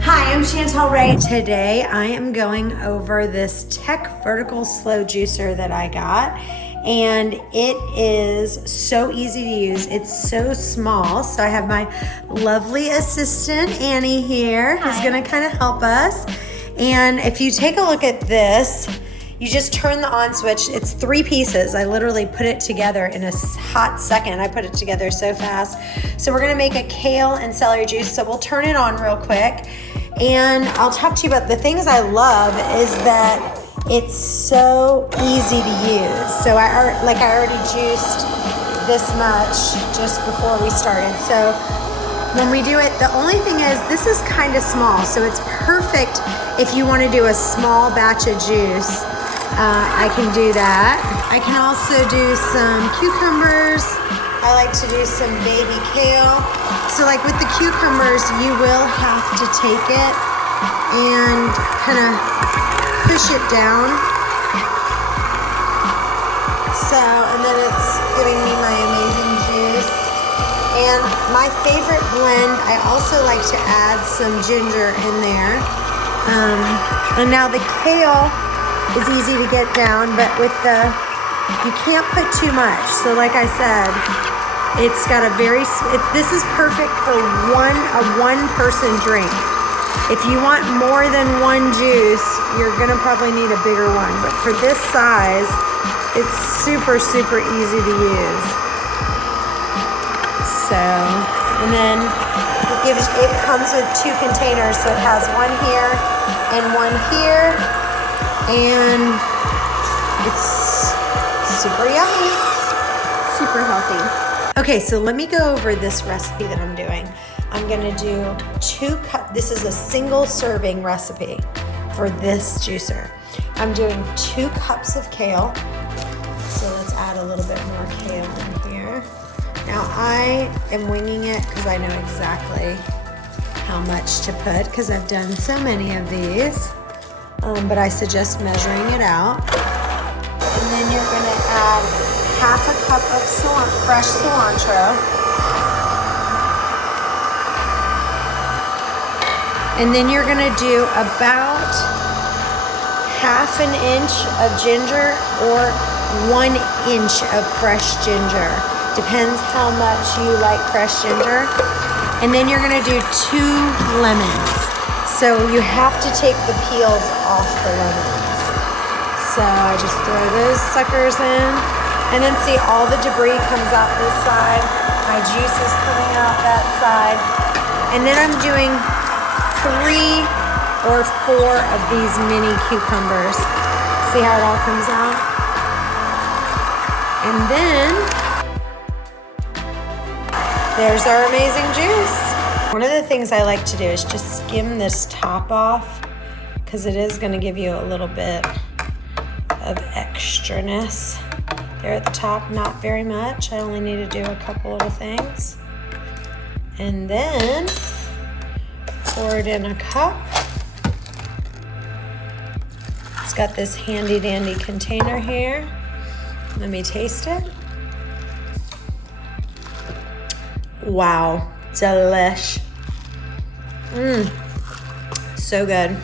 Hi, I'm Chantel Ray. Today I am going over this TEC vertical slow juicer that I got, and it is so easy to use. It's so small. So I have my lovely assistant Annie here who's gonna kind of help us. And if you take a look at this, you just turn the on switch. It's 3 pieces. I literally put it together in a hot second. I put it together so fast. So we're gonna make a kale and celery juice. So we'll turn it on real quick. And I'll talk to you about the things I love is that it's so easy to use. So I already juiced this much just before we started. So when we do it, the only thing is this is kind of small. So it's perfect if you want to do a small batch of juice. I can do that. I can also do some cucumbers. I like to do some baby kale. So like with the cucumbers, you will have to take it and kind of push it down. So, and then it's giving me my amazing juice. And my favorite blend, I also like to add some ginger in there. And now the kale is easy to get down, but with the, you can't put too much. So like I said, it's got a this is perfect for a one-person drink. If you want more than one juice, you're gonna probably need a bigger one. But for this size, it's super, super easy to use. So, and then it comes with 2 containers. So it has one here and one here. And it's super yummy, super healthy. Okay, so let me go over this recipe that I'm doing. I'm gonna do 2 cups. This is a single serving recipe for this juicer. I'm doing 2 cups of kale. So let's add a little bit more kale in here. Now I am winging it because I know exactly how much to put because I've done so many of these. But I suggest measuring it out. And then you're gonna add half a cup of fresh cilantro. And then you're gonna do about half an inch of ginger or 1 inch of fresh ginger. Depends how much you like fresh ginger. And then you're gonna do 2 lemons. So you have to take the peels off the lemons. So I just throw those suckers in. And then see all the debris comes out this side. My juice is coming out that side. And then I'm doing 3 or 4 of these mini cucumbers. See how it all comes out? And then there's our amazing juice. One of the things I like to do is just skim this top off because it is going to give you a little bit of extraness there at the top. Not very much. I only need to do a couple little things. And then pour it in a cup. It's got this handy dandy container here. Let me taste it. Wow. Delish. So good.